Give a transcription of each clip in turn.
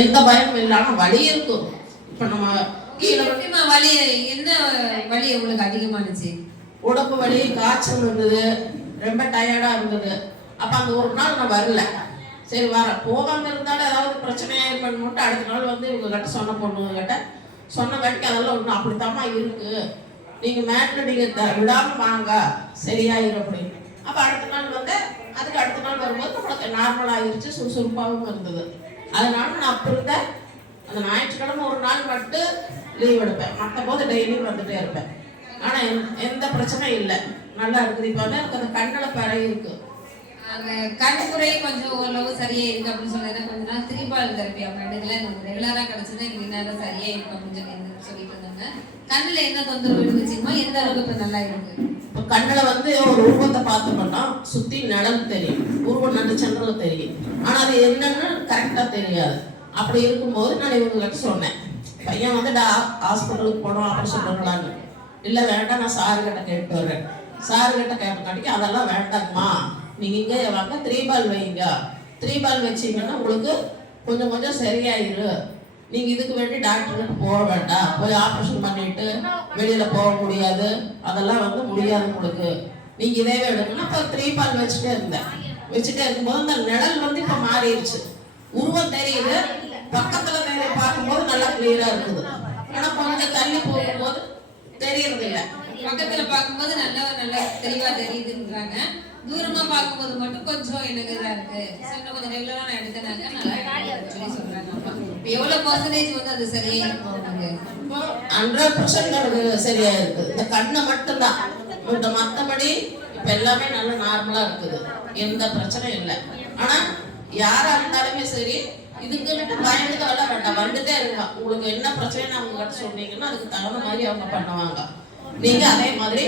எந்த பயமும் இல்லாம வலி இருக்கும். இப்ப நம்ம வலி என்ன வலி உங்களுக்கு அதிகமானுச்சு? உடம்பு வலி, காய்ச்சல் இருந்தது, ரொம்ப டயர்டா இருந்தது. அப்ப அந்த ஒரு நாள் நான் வரல. சரி போகாம இருந்தாலும் ஏதாவது பிரச்சனையா இருக்கணும்ட்டு அடுத்த நாள் வந்து இவங்க கிட்ட சொன்ன பொண்ணுங்க கிட்ட சொன்ன கட்டிக்கு அதெல்லாம் ஒன்றும் அப்படித்தாம்மா இருக்கு, நீங்க மேட்ல நீங்க விடாம வாங்க சரியாயிரும் அப்படின்னு. அப்ப அடுத்த நாள் வந்து அதுக்கு அடுத்த நாள் வரும்போது நம்மளுக்கு நார்மல் ஆகிருச்சு, சுறுசுறுப்பாகவும் இருந்தது. அதனால நான் அப்படி இருந்தேன். அந்த ஞாயிற்றுக்கிழமை ஒரு நாள் மட்டும் லீவ் எடுப்பேன், மற்ற போது டெய்லியும் வந்துட்டே இருப்பேன். ஆனா எந்த பிரச்சனையும் இல்லை, நல்லா இருக்குது. இப்போ வந்து எனக்கு அந்த கண்ணில் பறவை இருக்கு, அந்த கண்புரை கொஞ்சம் ஓரளவு சரியா இருக்கு அப்படின்னு சொன்னது. கொஞ்ச நாள் திரிபால் தெரப்பி அப்படின்னு எனக்கு ரெகுலரா கிடைச்சது, எனக்கு நேரம் சரியா இருக்கு அப்படின்னு சொல்லிட்டு இருந்தாங்க. கண்ணுல என்ன தொந்தரவு இருந்துச்சுமா? எந்த அளவுக்கு இப்ப நல்லா இருக்கு? இப்போ கண்ணில் வந்து ஒரு உருவத்தை பார்த்தோம்னா சுத்தி நிழல் தெரியும், உருவம் நல்ல சென்டரில் தெரியும், ஆனா அது என்னன்னு கரெக்டா தெரியாது. அப்படி இருக்கும்போது நான் இவங்ககிட்ட சொன்னேன், பையன் வந்து ஹாஸ்பிட்டலுக்கு போனோம் அப்படின்னு சொல்றாங்களான்னு. இல்லை வேண்டாம், நான் சாருக்கிட்ட கேட்டு வர்றேன். சாருக்கிட்ட கேட்டக்காட்டிக்கு அதெல்லாம் வேண்டாங்கம்மா, நீங்க இங்கே வாங்க, 3 பால் வைங்க, 3 பால் வச்சீங்கன்னா உங்களுக்கு கொஞ்சம் கொஞ்சம் சரியாயிரு. நீங்க இதுக்கு வேண்டி டாக்டர்கிட்ட போக வேண்டாம், போய் ஆப்ரேஷன் பண்ணிட்டு வெளியில போக முடியாது, அதெல்லாம் வந்து முடியாது உங்களுக்கு, நீங்க இதேவே எடுக்கணும். அப்போ 3 பால் வச்சுட்டே இருக்கும்போது அந்த நிழல் வந்து இப்ப மாறிடுச்சு, உருவம் தெரியுது, பக்கத்துல வேற பார்க்கும்போது நல்லா கிளியரா இருக்குது. ஆனா கொஞ்சம் தள்ளி போகும்போது தெரியறது இல்லை. பக்கத்துல பார்க்கும்போது நல்லா தெளிவா தெரியுதுன்றாங்க, தூரமா பார்க்கும்போது மட்டும் கொஞ்சம் எனக்கு இதா இருக்கு. கொஞ்சம் ரெகுலரா நான் எடுத்தேனாங்க நல்லா சொல்லி சொல்றாங்க. எவ்வளவு பர்சன்டேஜ் வந்து அது சரியா இருக்கும்? 100% அது சரியா இருக்குது. இந்த கண்ணை மட்டும்தான், இந்த மற்றபடி இப்ப எல்லாமே நல்லா நார்மலா இருக்குது, எந்த பிரச்சனையும் இல்லை. ஆனா யாரா இருந்தாலுமே சரி, இதுக்கு பயந்துட்டு எல்லாம் வேண்டாம், வந்துட்டே இருங்க. உங்களுக்கு என்ன பிரச்சனை அவங்க கிட்ட சொன்னீங்கன்னா அதுக்கு தகுந்த மாதிரி அவங்க பண்ணுவாங்க. நீங்க அதே மாதிரி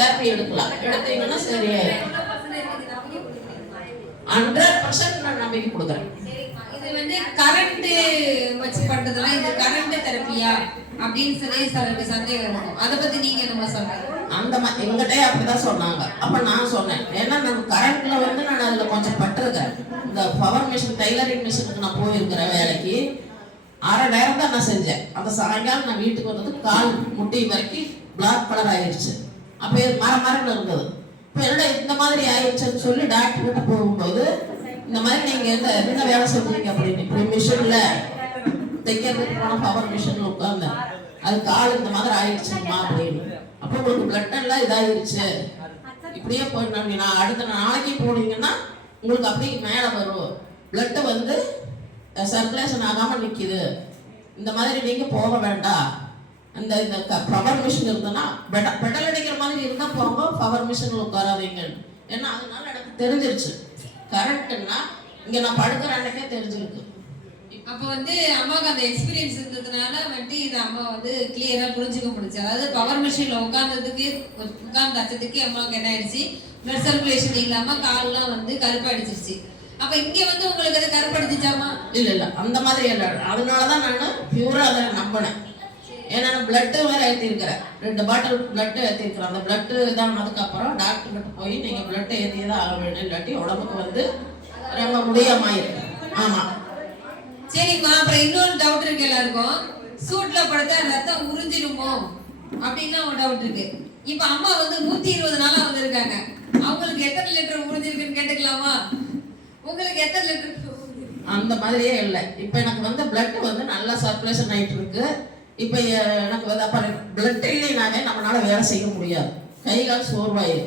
தெரப்பி எடுக்கலாம், எடுத்தீங்கன்னா சரியாயிடும். 100% நான் நம்பிக்கை கொடுக்குறேன். இது வந்து கரண்ட் வச்சு பண்றதுலாம் இது கரண்ட் தெரப்பியா அப்படின்னு சொல்லி சிலருக்கு சந்தேகம் இருக்கும். அதை பத்தி நீங்க என்ன சொல்றீங்க? அந்த மாதிரி எங்கிட்டே அப்படிதான் சொன்னாங்க. அப்ப நான் சொன்னேன், ஏன்னா நம்ம கரண்ட்ல வந்து நான் அதுல கொஞ்சம் பட்டிருக்கேன். இந்த பவர் மிஷின், டைலரிங் மிஷினுக்கு நான் போயிருக்கிறேன் வேலைக்கு. 1/2 நேரம் தான் நான் செஞ்சேன். அந்த சாயங்காலம் நான் வீட்டுக்கு வந்தது கால் முட்டி வரைக்கும் பிளாக் கலர் ஆயிடுச்சு. அப்போ மரன்னு இருந்தது. இப்போ என்னோட இந்த மாதிரி ஆயிடுச்சுன்னு சொல்லி டாக்டர் கிட்ட போகும்போது, இந்த மாதிரி நீங்க என்ன வேலை செஞ்சீங்க அப்படின்னு, இப்படி மிஷின்ல தைக்கிறதுக்கு போன பவர் மிஷின்ல உட்கார்ந்தேன், அது கால் இந்த மாதிரி ஆயிடுச்சுமா அப்படின்னு. அப்போ உங்களுக்கு பிளட் எல்லாம் இதாயிருச்சு, இப்படியே போயிடணும், நான் அடுத்த நாளைக்கு போனீங்கன்னா உங்களுக்கு அப்படியே மேலே வரும், பிளட்டு வந்து சர்க்குலேஷன் ஆகாம நிக்குது, இந்த மாதிரி நீங்க போக வேண்டாம். இந்த பவர் மிஷின் இருந்ததுன்னா பெடல் அடிக்கிற மாதிரி இருந்தா போங்க, பவர் மிஷின்ல உட்காராதீங்க. ஏன்னா அதனால எனக்கு தெரிஞ்சிருச்சு, கரெக்ட்னா இங்க நான் படுக்கிற அன்னைக்கே தெரிஞ்சிருக்கு. அப்போ வந்து அம்மாவுக்கு அந்த எக்ஸ்பீரியன்ஸ் இருந்ததுனால வந்துட்டு இது அம்மா வந்து கிளியரா புரிஞ்சுக்க முடிச்சு. அதாவது பவர் மிஷின்ல உட்கார்ந்த அச்சத்துக்கு அம்மாவுக்கு என்ன ஆயிடுச்சு, பிளட் சர்க்குலேஷன் இல்லாம கால்லாம் வந்து கருப்பாடிச்சிருச்சு. அப்ப இங்க வந்து உங்களுக்கு அது கருப்படிச்சாமா? இல்ல அந்த மாதிரி இல்லை. அதனாலதான் நான் பியூரா அதை நம்பினேன். ஏன்னா நான் பிளட்டு வேற ஏற்றிருக்கிறேன், 2 பாட்டில் பிளட்டு ஏற்றிருக்கிறேன். அந்த பிளட்டு இதான் அதுக்கப்புறம் டாக்டர் கிட்ட போய் நீங்க பிளட்டு ஏற்றியதான் ஆக வேண்டும், இல்லாட்டி உடம்புக்கு வந்து ரொம்ப முடியாமாயிருக்கு. ஆமா சரிம்மா. அப்புறம் இன்னொரு டவுட் இருக்கு எல்லாருக்கும், சூட்ல படுத்தா ரத்தம் உறிஞ்சிருமோ அப்படின்னு ஒரு டவுட் இருக்கு. இப்ப அம்மா வந்து 120 நாளா வந்திருக்காங்க, அவங்களுக்கு எத்தனை லிட்டர் உறிஞ்சிருக்குன்னு கேட்டுக்கலாமா? உங்களுக்கு எத்தனை லிட்டர்? அந்த மாதிரியே இல்லை. இப்ப எனக்கு வந்து பிளட் வந்து நல்லா சர்க்குலேஷன் ஆயிட்டு இருக்கு. இப்ப எனக்கு வந்து அப்ப பிளட் இல்லைனாவே நம்மளால வேலை செய்ய முடியாது, கை கால் சோர்வாயிரு.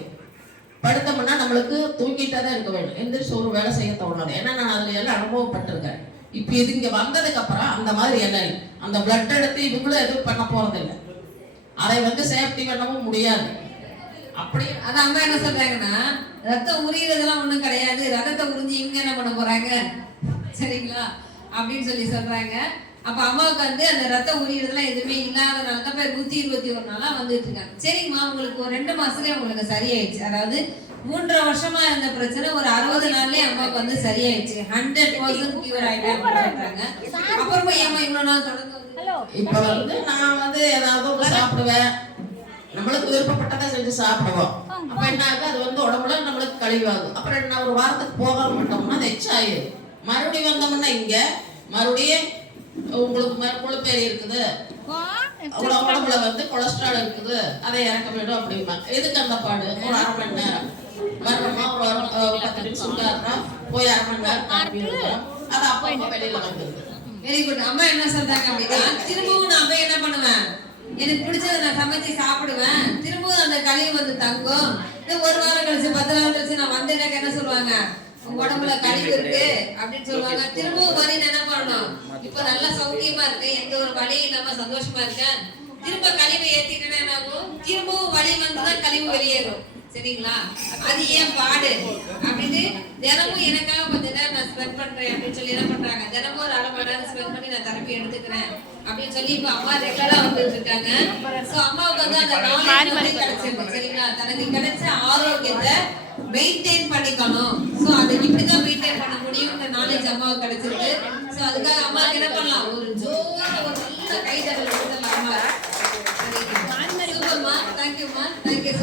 படுத்தோம்னா நம்மளுக்கு தூங்கிட்டே தான் இருக்க வேண்டும், எந்திரிச்சு ஒரு வேலை செய்ய தோணாது. ஏன்னா நான் அதுல எல்லாம் அனுபவப்பட்டிருக்கேன். இப்ப இது இங்க வந்ததுக்கு அப்புறம் அந்த மாதிரி என்ன, அந்த பிளட் எடுத்து இவங்களும் எதுவும் பண்ண போறது இல்லை, அதை வந்து சேஃப்டி பண்ணவும் முடியாது. அப்படி அது அம்மா என்ன சொல்றாங்கன்னா, ரத்தம் உரியறதெல்லாம் ஒண்ணும் கிடையாது, ரத்தத்தை உறிஞ்சி இவங்க என்ன பண்ண போறாங்க சரிங்களா அப்படின்னு சொல்லி சொல்றாங்க. அப்ப அம்மாவுக்கு வந்து அந்த ரத்தம் உரியறதெல்லாம் எதுவுமே இல்லாதனால தான் 121 நாளா வந்துட்டு இருக்காங்க. சரிங்கம்மா, உங்களுக்கு ஒரு 2 மாசத்துலயே உங்களுக்கு சரியாயிடுச்சு. அதாவது 3.5 வருஷமா இருந்த பிரச்சனை ஒரு 60 நாள்லயே அம்மாவுக்கு வந்து சரியாயிடுச்சு, 100% கியூர் ஆயிட்டாங்க. அப்புறமா ஏமா இவ்வளவு நாள் தொடர்ந்து இப்ப வந்து நான் வந்து ஏதாவது சாப்பிடுவேன், நம்மளுக்கு விருப்பப்பட்டதை செஞ்சு சாப்பிடுவோம். அப்ப என்ன ஆகுது, அது வந்து உடம்புல நம்மளுக்கு கழிவாகும். அப்புறம் என்ன, ஒரு வாரத்துக்கு போகாம விட்டோம்னா அது எச்சாயிரும். மறுபடியும் வந்தோம்னா இங்க மறுபடியும் உங்களுக்கு கொழுப்பேறி இருக்குது, உடம்புல வந்து கொலஸ்ட்ரால் இருக்குது, அதை இறக்க வேண்டும் அப்படிமா. எதுக்கு அந்த பாடு? ஒரு 1/2 மணி நேரம் வரணுமா, ஒரு 10 நிமிஷம் உட்கார்றோம், போய் 1/2 மணி நேரம் காப்பி எடுக்கிறோம், அது அப்போ வெளியில வந்துருது. Very good. அம்மா என்ன சொல்றாங்க அப்படின்னா, திரும்பவும் நான் போய் என்ன பண்ணுவேன், எனக்கு பிடிச்சதை நான் சமைச்சு சாப்பிடுவேன், திரும்பவும் அந்த கழிவு வந்து தங்கும். இன்னும் 1 வாரம் கழிச்சு 10 நாள் கழிச்சு நான் வந்து எனக்கு என்ன சொல்லுவாங்க, உங்க உடம்புல கழிவு இருக்கு அப்படின்னு சொல்லுவாங்க. திரும்பவும் வரி என்ன பண்ணணும், இப்ப நல்லா சௌக்கியமா இருக்கு, எந்த ஒரு வலி இல்லாம சந்தோஷமா இருக்கேன், திரும்ப கழிவை ஏத்திட்டேன்னா என்ன ஆகும், திரும்பவும் வலி வந்துதான் கழிவு வெளியேறும். சரிங்களா? அது ஏன் பாடு அப்படின்னு தினமும் எனக்காக கொஞ்ச நேரம் நான் ஸ்பெண்ட் பண்றேன் அப்படின்னு சொல்லி என்ன பண்றாங்க, தினமும் ஒரு 1/2 மணி நேரம் ஸ்பெண்ட் பண்ணி நான் தெரப்பி எடுத்துக்கிறேன் அப்படின்னு சொல்லி இப்ப அம்மா ரெகுலரா வந்துட்டு இருக்காங்க. சோ அம்மாவுக்கு வந்து அந்த நாலேஜ் கிடைச்சிருக்கு. சரிங்களா? தனக்கு கிடைச்ச ஆரோக்கியத்தை மெயின்டைன் பண்ணிக்கணும். சோ அதை இப்படிதான் மெயின்டைன் பண்ண முடியும்ன்ற நாலேஜ் அம்மாவுக்கு கிடைச்சிருக்கு. சோ அதுக்காக அம்மாவுக்கு என்ன பண்ணலாம், ஒரு ஜோரா ஒரு நல்ல கைதட்டல் கொடுத்துடலாம் அம்மா. சரிங்களா? சூப்பர்மா, தேங்க்யூமா, தேங்க்யூ.